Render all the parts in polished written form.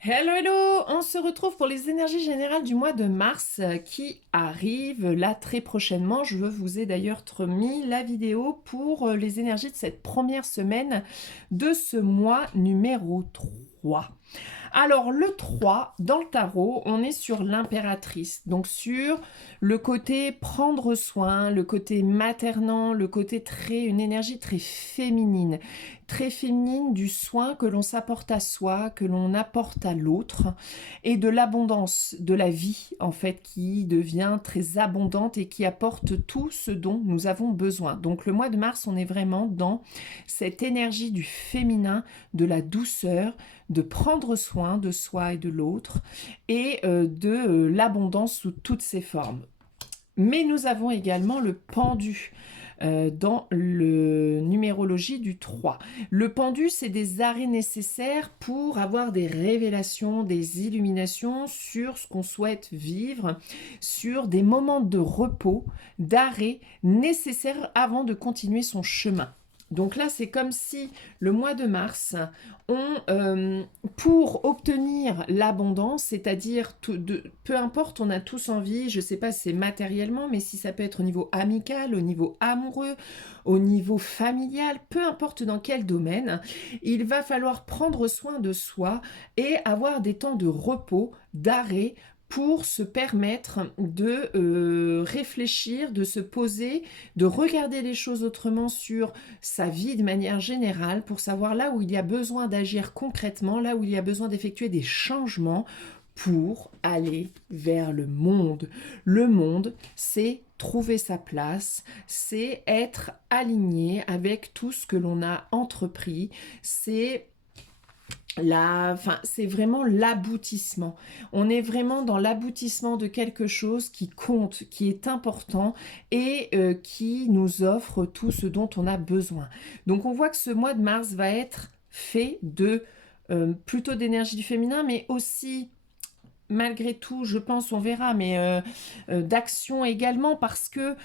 Hello, hello! On se retrouve pour les énergies générales du mois de mars qui arrivent là très prochainement. Je vous ai d'ailleurs remis la vidéo pour les énergies de cette première semaine de ce mois numéro 3. Alors le 3 dans le tarot, on est sur l'impératrice, donc sur le côté prendre soin, le côté maternant, le côté une énergie très féminine du soin que l'on s'apporte à soi, que l'on apporte à l'autre, et de l'abondance de la vie en fait qui devient très abondante et qui apporte tout ce dont nous avons besoin. Donc le mois de mars, on est vraiment dans cette énergie du féminin, de la douceur, de prendre soin de soi et de l'autre et de l'abondance sous toutes ses formes. Mais nous avons également le pendu dans le numérologie du 3. Le pendu, c'est des arrêts nécessaires pour avoir des révélations, des illuminations sur ce qu'on souhaite vivre, sur des moments de repos, d'arrêt nécessaires avant de continuer son chemin. Donc là, c'est comme si le mois de mars, pour obtenir l'abondance, c'est-à-dire peu importe, on a tous envie, je ne sais pas si c'est matériellement, mais si ça peut être au niveau amical, au niveau amoureux, au niveau familial, peu importe dans quel domaine, il va falloir prendre soin de soi et avoir des temps de repos, d'arrêt, pour se permettre de réfléchir, de se poser, de regarder les choses autrement sur sa vie de manière générale, pour savoir là où il y a besoin d'agir concrètement, là où il y a besoin d'effectuer des changements pour aller vers le monde. Le monde, c'est trouver sa place, c'est être aligné avec tout ce que l'on a entrepris, c'est vraiment l'aboutissement. On est vraiment dans l'aboutissement de quelque chose qui compte, qui est important et qui nous offre tout ce dont on a besoin. Donc on voit que ce mois de mars va être fait de plutôt d'énergie du féminin, mais aussi malgré tout, je pense, on verra, mais d'action également, parce que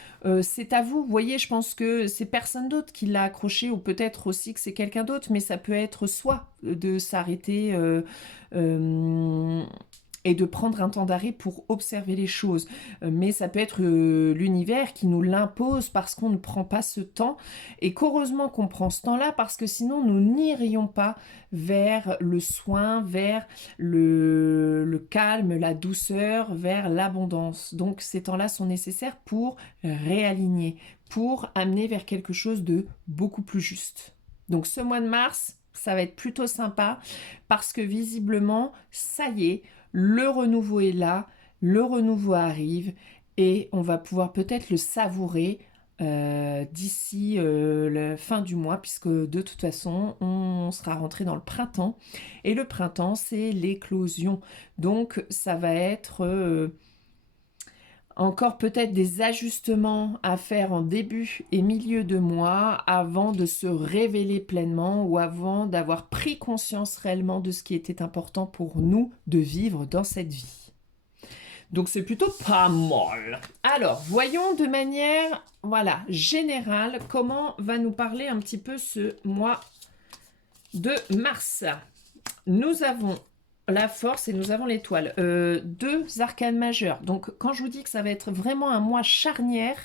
c'est à vous. Vous voyez, je pense que c'est personne d'autre qui l'a accroché, ou peut-être aussi que c'est quelqu'un d'autre, mais ça peut être soi de s'arrêter euh, et de prendre un temps d'arrêt pour observer les choses. Mais ça peut être l'univers qui nous l'impose parce qu'on ne prend pas ce temps, et qu'heureusement qu'on prend ce temps-là, parce que sinon nous n'irions pas vers le soin, vers le calme, la douceur, vers l'abondance. Donc ces temps-là sont nécessaires pour réaligner, pour amener vers quelque chose de beaucoup plus juste. Donc ce mois de mars, ça va être plutôt sympa parce que visiblement, ça y est, le renouveau est là, le renouveau arrive et on va pouvoir peut-être le savourer d'ici la fin du mois, puisque de toute façon on sera rentré dans le printemps, et le printemps c'est l'éclosion, donc ça va être encore peut-être des ajustements à faire en début et milieu de mois avant de se révéler pleinement, ou avant d'avoir pris conscience réellement de ce qui était important pour nous de vivre dans cette vie. Donc c'est plutôt pas mal. Alors, voyons de manière générale comment va nous parler un petit peu ce mois de mars. Nous avons la force et nous avons l'étoile. Deux arcanes majeures. Donc quand je vous dis que ça va être vraiment un mois charnière,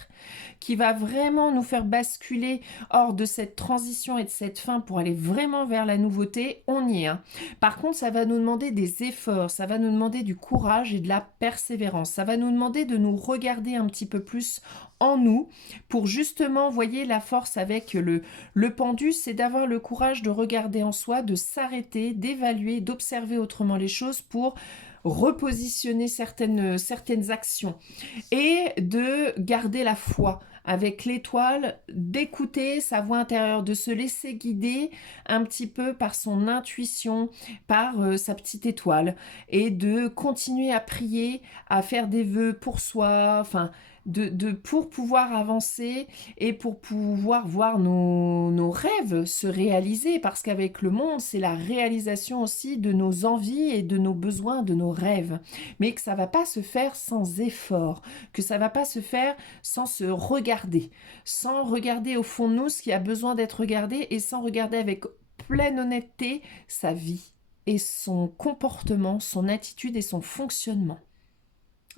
qui va vraiment nous faire basculer hors de cette transition et de cette fin pour aller vraiment vers la nouveauté, on y est. Hein. Par contre, ça va nous demander des efforts, ça va nous demander du courage et de la persévérance. Ça va nous demander de nous regarder un petit peu plus en nous pour justement, voyez, la force avec le pendu, c'est d'avoir le courage de regarder en soi, de s'arrêter, d'évaluer, d'observer autrement les choses pour repositionner certaines actions et de garder la foi avec l'étoile, d'écouter sa voix intérieure, de se laisser guider un petit peu par son intuition, par sa petite étoile, et de continuer à prier, à faire des vœux pour soi, enfin pour pouvoir avancer et pour pouvoir voir nos rêves se réaliser, parce qu'avec le monde, c'est la réalisation aussi de nos envies et de nos besoins, de nos rêves, mais que ça va pas se faire sans effort, que ça va pas se faire sans se regarder, sans regarder au fond de nous ce qui a besoin d'être regardé, et sans regarder avec pleine honnêteté sa vie et son comportement, son attitude et son fonctionnement.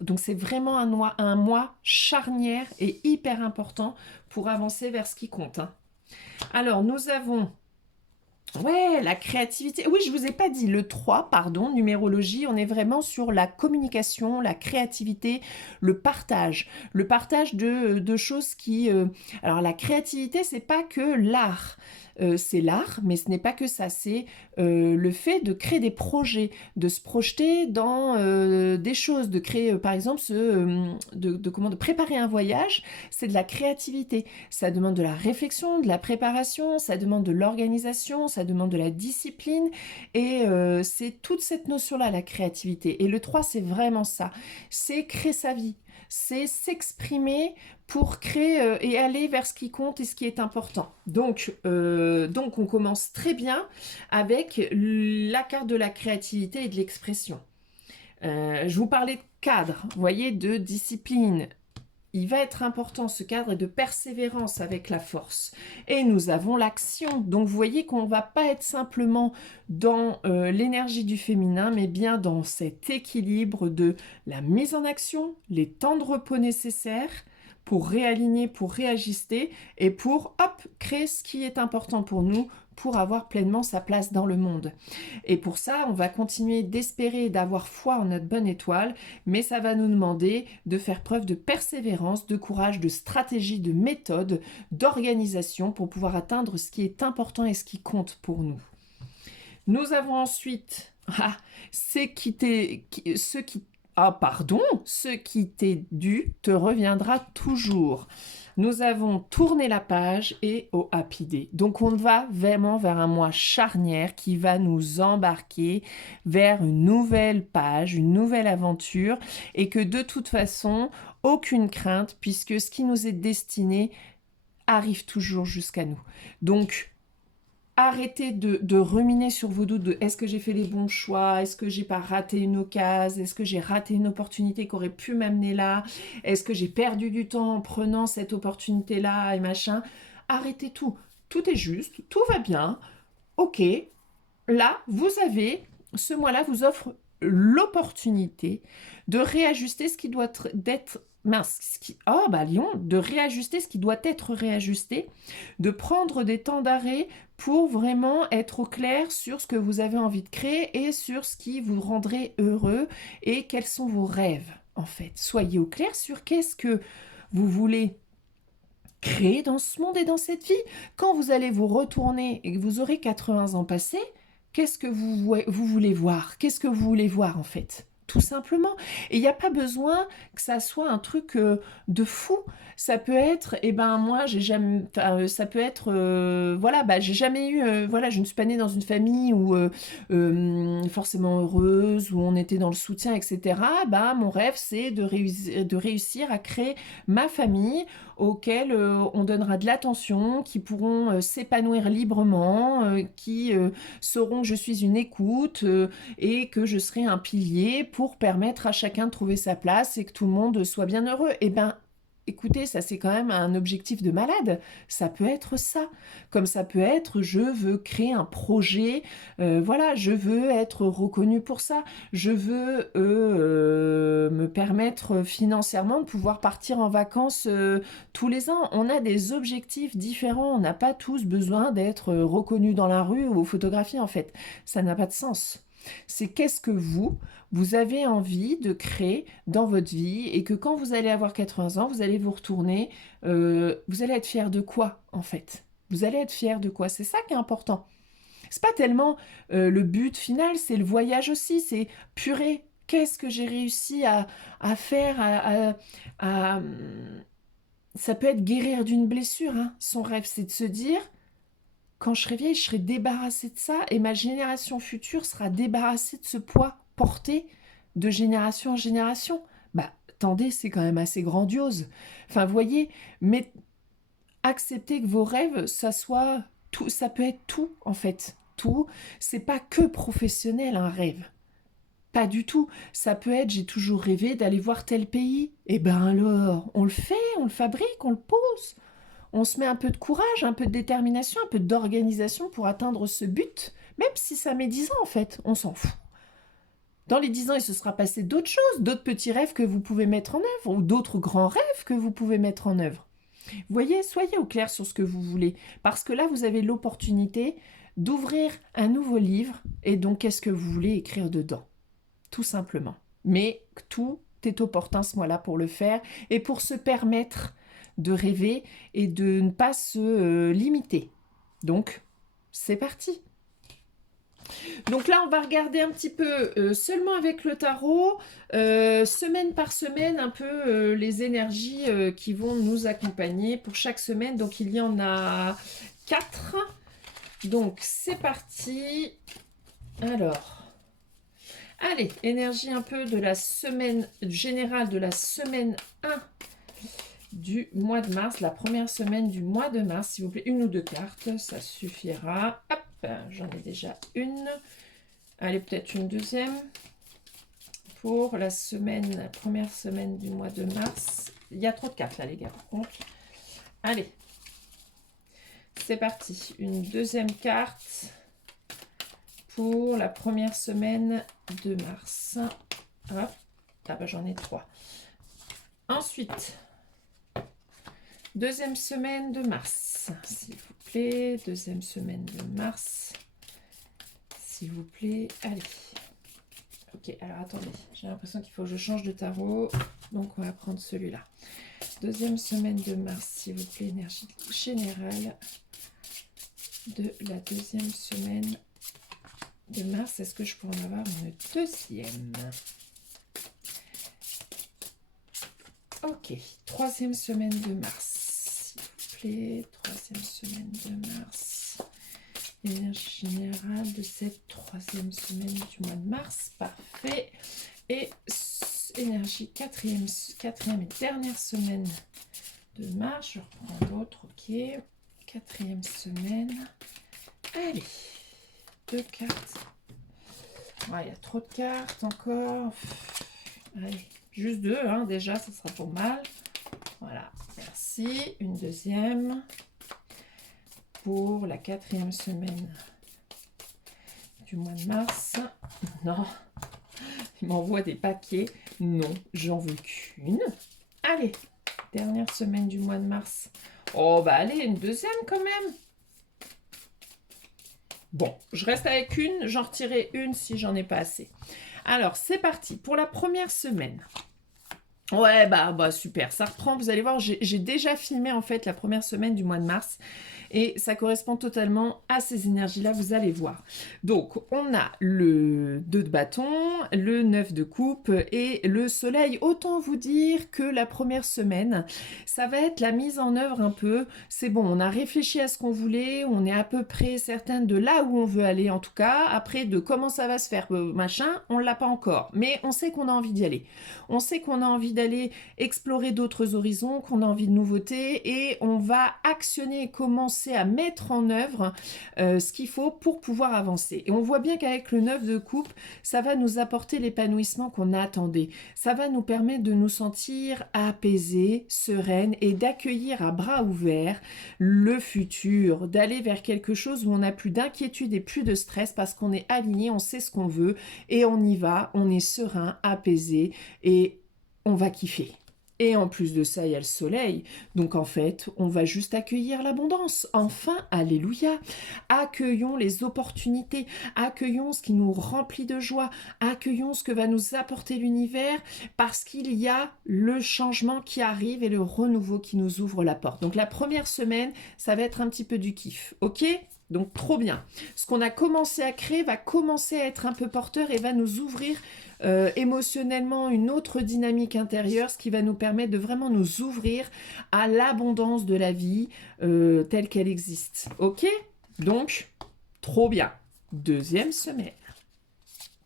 Donc c'est vraiment un mois charnière et hyper important pour avancer vers ce qui compte, hein. Alors nous avons, ouais, la créativité. Oui, je ne vous ai pas dit le 3, pardon, numérologie, on est vraiment sur la communication, la créativité, le partage. Le partage de choses qui... Alors la créativité, c'est pas que l'art. C'est l'art, mais ce n'est pas que ça, c'est le fait de créer des projets, de se projeter dans des choses, de créer par exemple de préparer un voyage, c'est de la créativité. Ça demande de la réflexion, de la préparation, ça demande de l'organisation, ça demande de la discipline et c'est toute cette notion-là, la créativité. Et le 3, c'est vraiment ça, c'est créer sa vie, c'est s'exprimer pour créer et aller vers ce qui compte et ce qui est important. Donc on commence très bien avec la carte de la créativité et de l'expression. Je vous parlais de cadre, vous voyez, de discipline. Il va être important ce cadre de persévérance avec la force. Et nous avons l'action. Donc vous voyez qu'on ne va pas être simplement dans l'énergie du féminin, mais bien dans cet équilibre de la mise en action, les temps de repos nécessaires pour réaligner, pour réajuster et pour, hop, créer ce qui est important pour nous, pour avoir pleinement sa place dans le monde. Et pour ça, on va continuer d'espérer et d'avoir foi en notre bonne étoile, mais ça va nous demander de faire preuve de persévérance, de courage, de stratégie, de méthode, d'organisation pour pouvoir atteindre ce qui est important et ce qui compte pour nous. Nous avons ensuite ce qui t'est dû te reviendra toujours. Nous avons tourné la page et au Happy Day. Donc on va vraiment vers un mois charnière qui va nous embarquer vers une nouvelle page, une nouvelle aventure et que de toute façon, aucune crainte puisque ce qui nous est destiné arrive toujours jusqu'à nous. Donc arrêtez de ruminer sur vos doutes de est-ce que j'ai fait les bons choix, est-ce que j'ai pas raté une occasion, est-ce que j'ai raté une opportunité qui aurait pu m'amener là, est-ce que j'ai perdu du temps en prenant cette opportunité-là et machin. Arrêtez tout. Tout est juste, tout va bien. Ok, là, ce mois-là vous offre l'opportunité de réajuster ce qui doit d'être de réajuster ce qui doit être réajusté, de prendre des temps d'arrêt pour vraiment être au clair sur ce que vous avez envie de créer et sur ce qui vous rendrait heureux et quels sont vos rêves en fait. Soyez au clair sur qu'est-ce que vous voulez créer dans ce monde et dans cette vie. Quand vous allez vous retourner et que vous aurez 80 ans passés, qu'est-ce que vous voulez voir? Qu'est-ce que vous voulez voir en fait? Tout simplement. Et il n'y a pas besoin que ça soit un truc de fou. Ça peut être, moi, j'ai jamais, ça peut être, j'ai jamais eu, je ne suis pas née dans une famille où forcément heureuse, où on était dans le soutien, etc. Mon rêve, c'est de réussir à créer ma famille auxquels on donnera de l'attention, qui pourront s'épanouir librement, qui sauront que je suis une écoute et que je serai un pilier pour permettre à chacun de trouver sa place et que tout le monde soit bien heureux. Écoutez, ça c'est quand même un objectif de malade. Ça peut être ça. Comme ça peut être, je veux créer un projet, je veux être reconnu pour ça. Je veux me permettre financièrement de pouvoir partir en vacances tous les ans. On a des objectifs différents. On n'a pas tous besoin d'être reconnus dans la rue ou photographiés en fait. Ça n'a pas de sens. C'est qu'est-ce que vous avez envie de créer dans votre vie et que quand vous allez avoir 80 ans, vous allez vous retourner, vous allez être fier de quoi en fait? Vous allez être fier de quoi? C'est ça qui est important. C'est pas tellement le but final, c'est le voyage aussi, c'est purée, qu'est-ce que j'ai réussi à faire, ça peut être guérir d'une blessure, hein. Son rêve, c'est de se dire quand je serai vieille, je serai débarrassée de ça et ma génération future sera débarrassée de ce poids porté de génération en génération. Attendez, c'est quand même assez grandiose. Enfin, vous voyez, mais acceptez que vos rêves, ça soit tout, ça peut être tout en fait. Tout, c'est pas que professionnel un rêve. Pas du tout. Ça peut être, j'ai toujours rêvé d'aller voir tel pays. Alors, on le fait, on le fabrique, on le pose. On se met un peu de courage, un peu de détermination, un peu d'organisation pour atteindre ce but. Même si ça met 10 ans, en fait, on s'en fout. Dans les 10 ans, il se sera passé d'autres choses, d'autres petits rêves que vous pouvez mettre en œuvre, ou d'autres grands rêves que vous pouvez mettre en œuvre. Vous voyez, soyez au clair sur ce que vous voulez, parce que là, vous avez l'opportunité d'ouvrir un nouveau livre, et donc, qu'est-ce que vous voulez écrire dedans? Tout simplement. Mais tout est opportun ce mois-là pour le faire, et pour se permettre de rêver, et de ne pas se limiter. Donc, c'est parti! Donc là, on va regarder un petit peu seulement avec le tarot, semaine par semaine, un peu les énergies qui vont nous accompagner pour chaque semaine. Donc il y en a 4. Donc c'est parti. Alors, allez, énergie un peu de la semaine générale de la semaine 1 du mois de mars, la première semaine du mois de mars, s'il vous plaît, 1 ou 2 cartes, ça suffira. Hop, j'en ai déjà une. Allez, peut-être une deuxième pour la première semaine du mois de mars. Il y a trop de cartes là, les gars, par contre. Allez, c'est parti. Une deuxième carte pour la première semaine de mars. Hop, ah bah j'en ai 3. Ensuite, deuxième semaine de mars, s'il vous plaît. Deuxième semaine de mars. S'il vous plaît, allez. Ok, alors attendez, j'ai l'impression qu'il faut que je change de tarot, donc on va prendre celui-là. Deuxième semaine de mars, s'il vous plaît, énergie générale de la deuxième semaine de mars. Est-ce que je pourrais en avoir une deuxième? Ok, troisième semaine de mars, s'il vous plaît, troisième semaine de mars. Énergie générale de cette troisième semaine du mois de mars, parfait. Et énergie quatrième et dernière semaine de mars, je reprends d'autres, ok. Quatrième semaine, allez, 2 cartes. Ouais, il y a trop de cartes encore. Allez, juste 2, hein, déjà, ça sera pas mal. Voilà, merci. Une deuxième. Pour la quatrième semaine du mois de mars. Non, il m'envoie des papiers. Non, j'en veux qu'une. Allez, dernière semaine du mois de mars. Oh, bah allez, une deuxième quand même. Bon, je reste avec une. J'en retirerai une si j'en ai pas assez. Alors, c'est parti pour la première semaine. Ouais, bah super, ça reprend. Vous allez voir, j'ai déjà filmé en fait la première semaine du mois de mars. Et ça correspond totalement à ces énergies-là, vous allez voir. Donc, on a le 2 de bâton, le 9 de coupe et le soleil. Autant vous dire que la première semaine, ça va être la mise en œuvre un peu. C'est bon, on a réfléchi à ce qu'on voulait, on est à peu près certaine de là où on veut aller en tout cas. Après, de comment ça va se faire, machin, on ne l'a pas encore. Mais on sait qu'on a envie d'y aller. On sait qu'on a envie d'aller explorer d'autres horizons, qu'on a envie de nouveautés et on va actionner et commencer à mettre en œuvre ce qu'il faut pour pouvoir avancer. Et on voit bien qu'avec le 9 de coupe, ça va nous apporter l'épanouissement qu'on attendait. Ça va nous permettre de nous sentir apaisés, sereines et d'accueillir à bras ouverts le futur, d'aller vers quelque chose où on n'a plus d'inquiétude et plus de stress parce qu'on est aligné, on sait ce qu'on veut et on y va, on est serein, apaisé et on va kiffer. Et en plus de ça, il y a le soleil. Donc en fait, on va juste accueillir l'abondance. Enfin, alléluia. Accueillons les opportunités. Accueillons ce qui nous remplit de joie. Accueillons ce que va nous apporter l'univers parce qu'il y a le changement qui arrive et le renouveau qui nous ouvre la porte. Donc la première semaine, ça va être un petit peu du kiff. Ok ? Donc trop bien. Ce qu'on a commencé à créer va commencer à être un peu porteur et va nous ouvrir émotionnellement une autre dynamique intérieure, ce qui va nous permettre de vraiment nous ouvrir à l'abondance de la vie telle qu'elle existe. Ok ? Donc, trop bien. Deuxième semaine.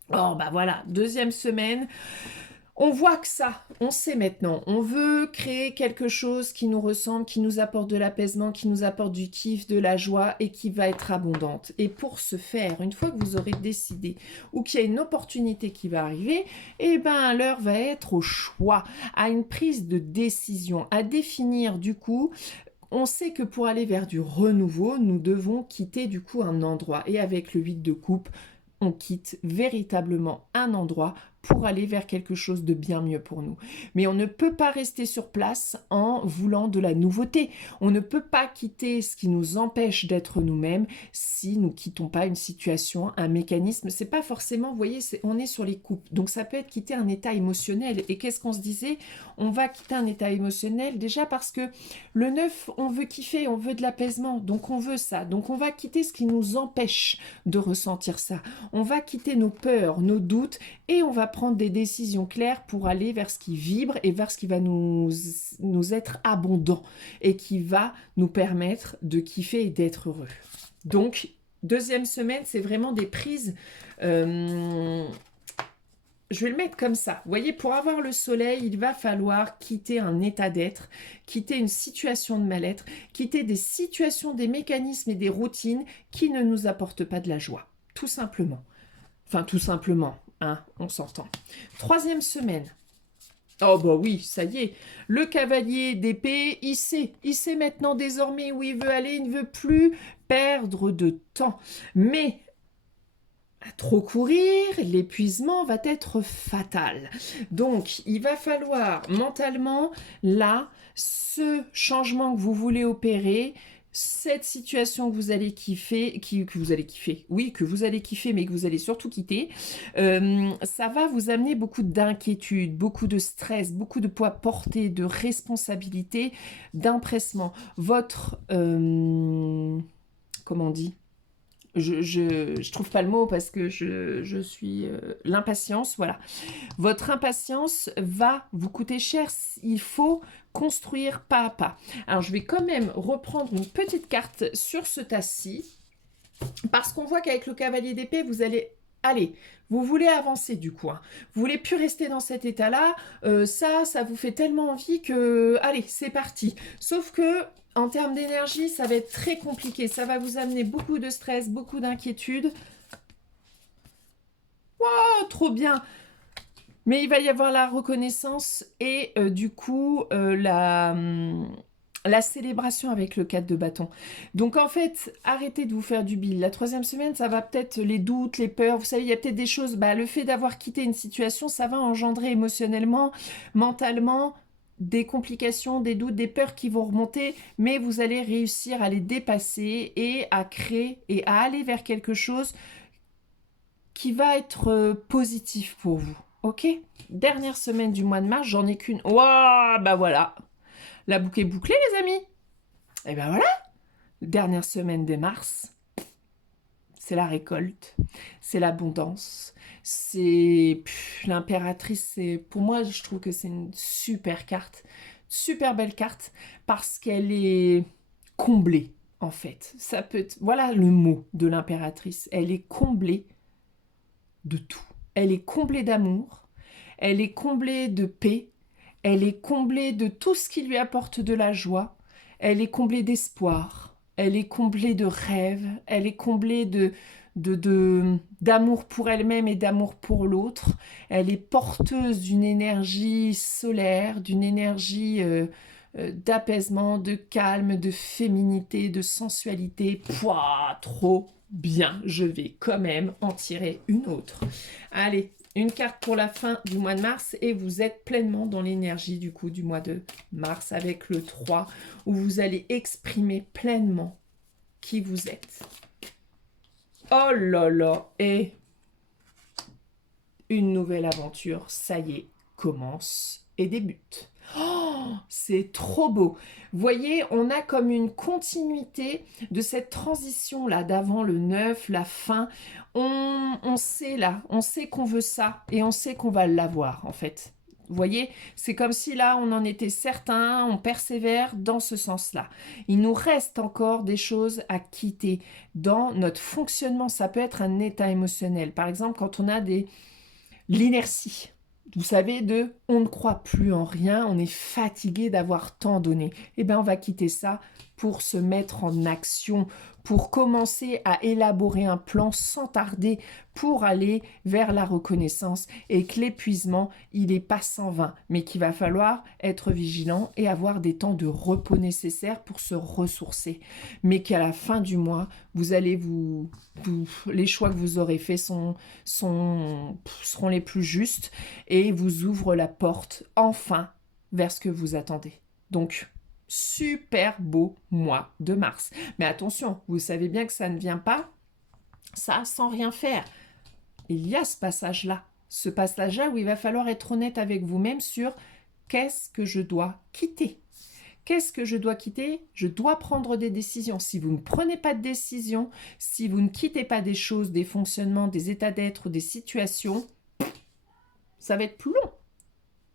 Oh bah voilà, deuxième semaine. On voit que ça, on sait maintenant. On veut créer quelque chose qui nous ressemble, qui nous apporte de l'apaisement, qui nous apporte du kiff, de la joie et qui va être abondante. Et pour ce faire, une fois que vous aurez décidé ou qu'il y a une opportunité qui va arriver, eh ben l'heure va être au choix, à une prise de décision, à définir du coup On sait que pour aller vers du renouveau, nous devons quitter du coup un endroit. Et avec le 8 de coupe, on quitte véritablement un endroit pour aller vers quelque chose de bien mieux pour nous. Mais on ne peut pas rester sur place en voulant de la nouveauté. On ne peut pas quitter ce qui nous empêche d'être nous-mêmes si nous quittons pas une situation, un mécanisme. C'est pas forcément, vous voyez, on est sur les coupes. Donc ça peut être quitter un état émotionnel. Et qu'est-ce qu'on se disait? On va quitter un état émotionnel déjà parce que le 9, on veut kiffer, on veut de l'apaisement. Donc on veut ça. Donc on va quitter ce qui nous empêche de ressentir ça. On va quitter nos peurs, nos doutes et on va prendre des décisions claires pour aller vers ce qui vibre et vers ce qui va nous être abondant et qui va nous permettre de kiffer et d'être heureux. Donc, deuxième semaine, c'est vraiment des prises... je vais le mettre comme ça. Vous voyez, pour avoir le soleil, il va falloir quitter un état d'être, quitter une situation de mal-être, quitter des situations, des mécanismes et des routines qui ne nous apportent pas de la joie. Tout simplement. Enfin, tout simplement, hein, on s'entend. Troisième semaine. Oh bah oui, ça y est. Le cavalier d'épée, il sait maintenant désormais où il veut aller, il ne veut plus perdre de temps. Mais à trop courir, l'épuisement va être fatal. Donc, il va falloir mentalement, là, ce changement que vous voulez opérer, cette situation que vous allez kiffer, que vous allez kiffer, oui, que vous allez kiffer, mais que vous allez surtout quitter, ça va vous amener beaucoup d'inquiétude, beaucoup de stress, beaucoup de poids porté, de responsabilité, d'empressement. Votre, comment on dit? Je trouve pas le mot parce que je suis l'impatience, voilà. Votre impatience va vous coûter cher. Il faut construire pas à pas. Alors, je vais quand même reprendre une petite carte sur ce tas-ci parce qu'on voit qu'avec le cavalier d'épée, vous allez... Allez, vous voulez avancer du coup. Hein. Vous voulez plus rester dans cet état-là. Ça vous fait tellement envie que... Allez, c'est parti. Sauf que... En termes d'énergie, ça va être très compliqué. Ça va vous amener beaucoup de stress, beaucoup d'inquiétude. Wow, trop bien! Mais il va y avoir la reconnaissance et du coup la célébration avec le 4 de bâton. Donc en fait, arrêtez de vous faire du bile. La troisième semaine, ça va peut-être les doutes, les peurs. Vous savez, il y a peut-être des choses. Le fait d'avoir quitté une situation, ça va engendrer émotionnellement, mentalement, des complications, des doutes, des peurs qui vont remonter, mais vous allez réussir à les dépasser et à créer et à aller vers quelque chose qui va être positif pour vous. Ok? Dernière semaine du mois de mars, j'en ai qu'une. Waouh, bah voilà. La boucle est bouclée, les amis. Et ben voilà. Dernière semaine de mars. C'est la récolte. C'est l'abondance. C'est l'impératrice. Pour moi, je trouve que c'est une super carte. Super belle carte. Parce qu'elle est comblée, en fait. Ça peut être... Voilà le mot de l'impératrice. Elle est comblée de tout. Elle est comblée d'amour, elle est comblée de paix, elle est comblée de tout ce qui lui apporte de la joie, elle est comblée d'espoir, elle est comblée de rêves, elle est comblée d'amour pour elle-même et d'amour pour l'autre. Elle est porteuse d'une énergie solaire, d'une énergie d'apaisement, de calme, de féminité, de sensualité. Pouah, trop bien, je vais quand même en tirer une autre. Allez, une carte pour la fin du mois de mars et vous êtes pleinement dans l'énergie du coup du mois de mars avec le 3 où vous allez exprimer pleinement qui vous êtes. Oh là là, et une nouvelle aventure, ça y est, commence et débute. Oh, c'est trop beau. Vous voyez, on a comme une continuité de cette transition-là, d'avant le 9, la fin. On sait là, on sait qu'on veut ça et on sait qu'on va l'avoir en fait. Vous voyez, c'est comme si là, on en était certain, on persévère dans ce sens-là. Il nous reste encore des choses à quitter dans notre fonctionnement. Ça peut être un état émotionnel. Par exemple, quand on a l'inertie. Vous savez, on ne croit plus en rien, on est fatigué d'avoir tant donné. Eh bien, on va quitter ça pour se mettre en action, pour commencer à élaborer un plan sans tarder pour aller vers la reconnaissance et que l'épuisement, il n'est pas 120, mais qu'il va falloir être vigilant et avoir des temps de repos nécessaires pour se ressourcer. Mais qu'à la fin du mois, vous allez les choix que vous aurez faits seront les plus justes et vous ouvrent la porte enfin vers ce que vous attendez. Donc, super beau mois de mars. Mais attention, vous savez bien que ça ne vient pas, ça, sans rien faire. Il y a ce passage-là où il va falloir être honnête avec vous-même sur qu'est-ce que je dois quitter. Qu'est-ce que je dois quitter? Je dois prendre des décisions. Si vous ne prenez pas de décision, si vous ne quittez pas des choses, des fonctionnements, des états d'être, des situations, ça va être plus long,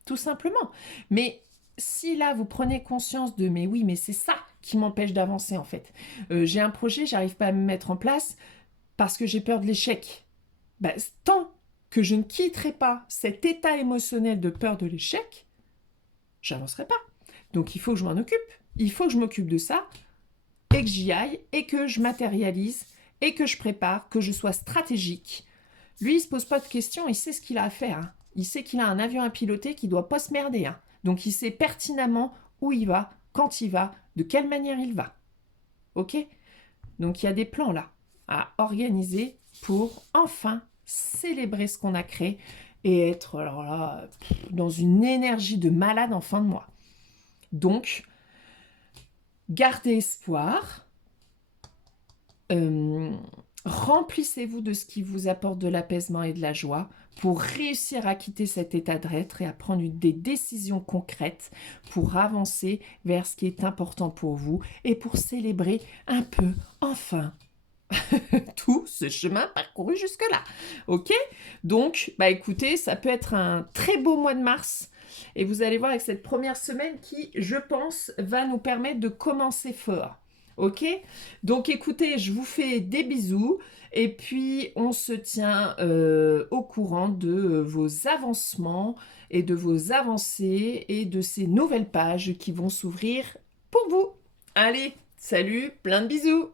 tout simplement. Mais si là, vous prenez conscience de « mais oui, mais c'est ça qui m'empêche d'avancer en fait. J'ai un projet, j'arrive pas à me mettre en place parce que j'ai peur de l'échec. » Tant que je ne quitterai pas cet état émotionnel de peur de l'échec, j'avancerai pas. Donc il faut que je m'en occupe. Il faut que je m'occupe de ça et que j'y aille et que je matérialise et que je prépare, que je sois stratégique. Lui, il ne se pose pas de questions, il sait ce qu'il a à faire. Hein. Il sait qu'il a un avion à piloter qui ne doit pas se merder. Hein. Donc il sait pertinemment où il va, quand il va, de quelle manière il va. Ok? Donc il y a des plans là à organiser pour enfin célébrer ce qu'on a créé et être alors là, dans une énergie de malade en fin de mois. Donc, gardez espoir, remplissez-vous de ce qui vous apporte de l'apaisement et de la joie pour réussir à quitter cet état d'être et à prendre des décisions concrètes pour avancer vers ce qui est important pour vous et pour célébrer un peu, enfin, tout ce chemin parcouru jusque-là. Ok? Donc, écoutez, ça peut être un très beau mois de mars. Et vous allez voir avec cette première semaine qui, je pense, va nous permettre de commencer fort. Ok? Donc écoutez, je vous fais des bisous. Et puis, on se tient au courant de vos avancements et de vos avancées et de ces nouvelles pages qui vont s'ouvrir pour vous. Allez, salut, plein de bisous!